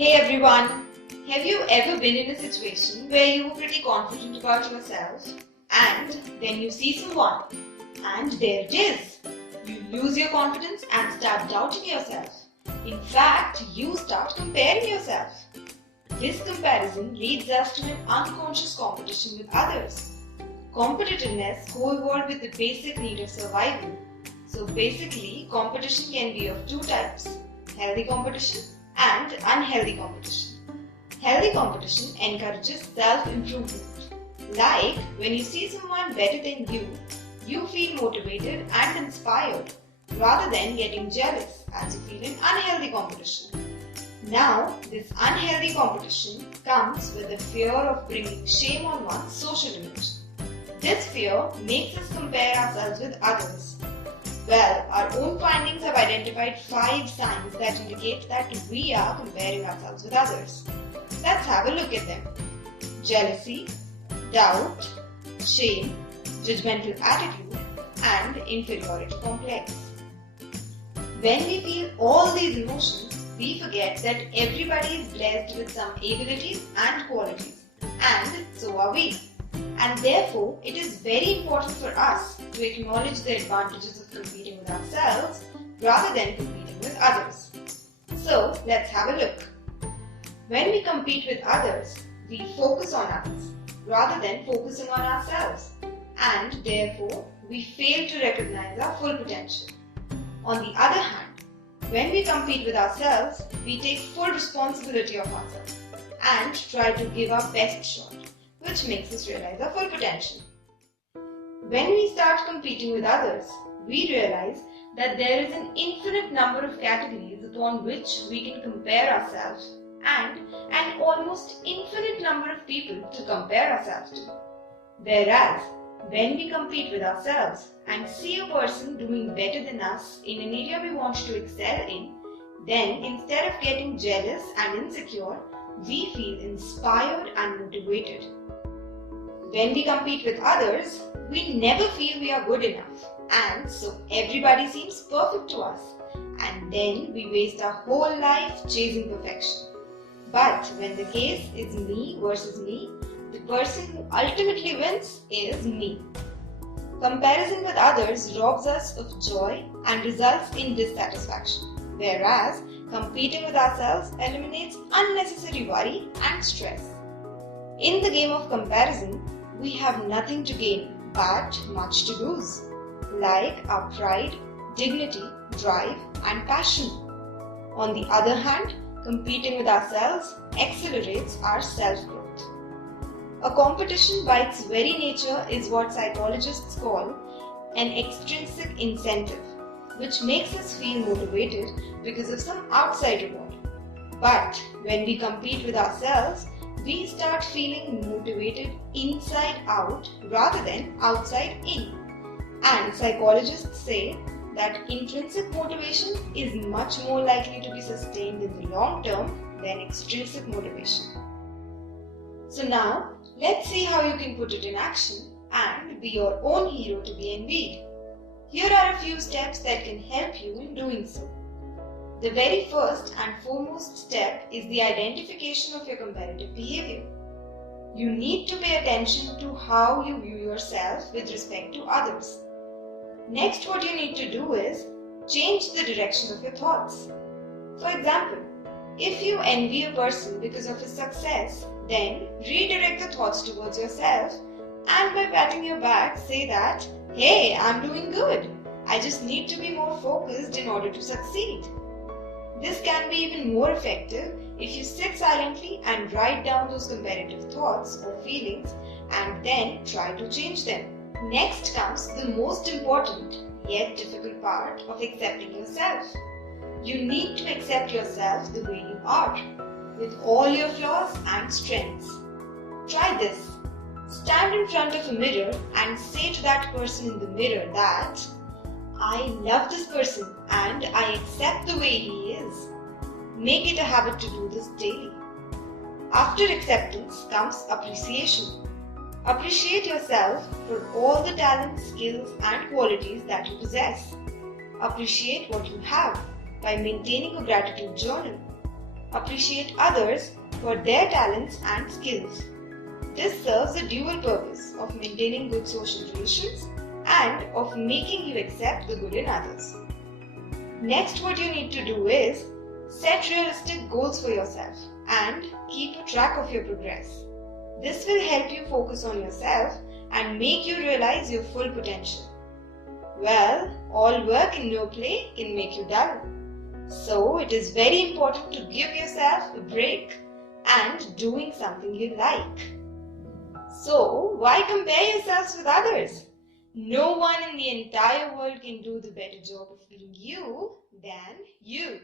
Hey everyone! Have you ever been in a situation where you were pretty confident about yourself and then you see someone and there it is? You lose your confidence and start doubting yourself. In fact, you start comparing yourself. This comparison leads us to an unconscious competition with others. Competitiveness co-evolved with the basic need of survival. So basically, competition can be of two types: healthy competition and unhealthy competition. Healthy competition encourages self-improvement. Like when you see someone better than you feel motivated and inspired rather than getting jealous as you feel in unhealthy competition. Now, this unhealthy competition comes with the fear of bringing shame on one's social image. This fear makes us compare ourselves with others. Well, our own findings have identified 5 signs that indicate that we are comparing ourselves with others. Let's have a look at them. Jealousy, doubt, shame, judgmental attitude, and inferiority complex. When we feel all these emotions, we forget that everybody is blessed with some abilities and qualities, and so are we. And therefore, it is very important for us to acknowledge the advantages of competing with ourselves rather than competing with others. So, let's have a look. When we compete with others, we focus on others rather than focusing on ourselves, and therefore, we fail to recognize our full potential. On the other hand, when we compete with ourselves, we take full responsibility of ourselves and try to give our best shot, which makes us realize our full potential. When we start competing with others, we realize that there is an infinite number of categories upon which we can compare ourselves and an almost infinite number of people to compare ourselves to. Whereas, when we compete with ourselves and see a person doing better than us in an area we want to excel in, then instead of getting jealous and insecure, we feel inspired and motivated. When we compete with others, we never feel we are good enough, and so everybody seems perfect to us, and then we waste our whole life chasing perfection. But when the case is me versus me, the person who ultimately wins is me. Comparison with others robs us of joy and results in dissatisfaction, whereas competing with ourselves eliminates unnecessary worry and stress. In the game of comparison, we have nothing to gain but much to lose, like our pride, dignity, drive, and passion. On the other hand, competing with ourselves accelerates our self-growth. A competition by its very nature is what psychologists call an extrinsic incentive, which makes us feel motivated because of some outside reward. But when we compete with ourselves, we start feeling motivated inside out rather than outside in. And psychologists say that intrinsic motivation is much more likely to be sustained in the long term than extrinsic motivation. So now, let's see how you can put it in action and be your own hero to be envied. Here are a few steps that can help you in doing so. The very first and foremost step is the identification of your comparative behavior. You need to pay attention to how you view yourself with respect to others. Next, what you need to do is change the direction of your thoughts. For example, if you envy a person because of his success, then redirect the thoughts towards yourself and by patting your back say that, "Hey, I'm doing good. I just need to be more focused in order to succeed." This can be even more effective if you sit silently and write down those comparative thoughts or feelings and then try to change them. Next comes the most important yet difficult part of accepting yourself. You need to accept yourself the way you are, with all your flaws and strengths. Try this. Stand in front of a mirror and say to that person in the mirror that, "I love this person and I accept the way he is." Make it a habit to do this daily. After acceptance comes appreciation. Appreciate yourself for all the talents, skills, and qualities that you possess. Appreciate what you have by maintaining a gratitude journal. Appreciate others for their talents and skills. This serves a dual purpose of maintaining good social relations and of making you accept the good in others. Next, what you need to do is set realistic goals for yourself and keep a track of your progress. This will help you focus on yourself and make you realize your full potential. Well, all work and no play can make you dull. So it is very important to give yourself a break and doing something you like. So why compare yourselves with others? No one in the entire world can do the better job of being you than you.